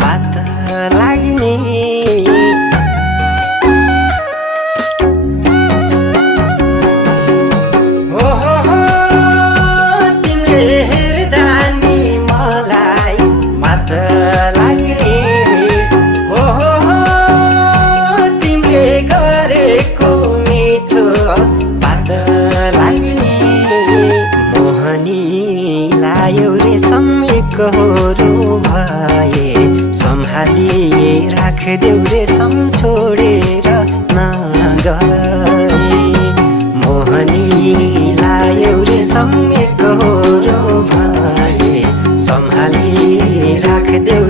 बात लाग्ने कहोरो भए सम्हालिए राखदेऊ रे छोडेर नगए मोहनी लायौ रे सम्मे कहोरो भए सम्हालिए राखदेऊ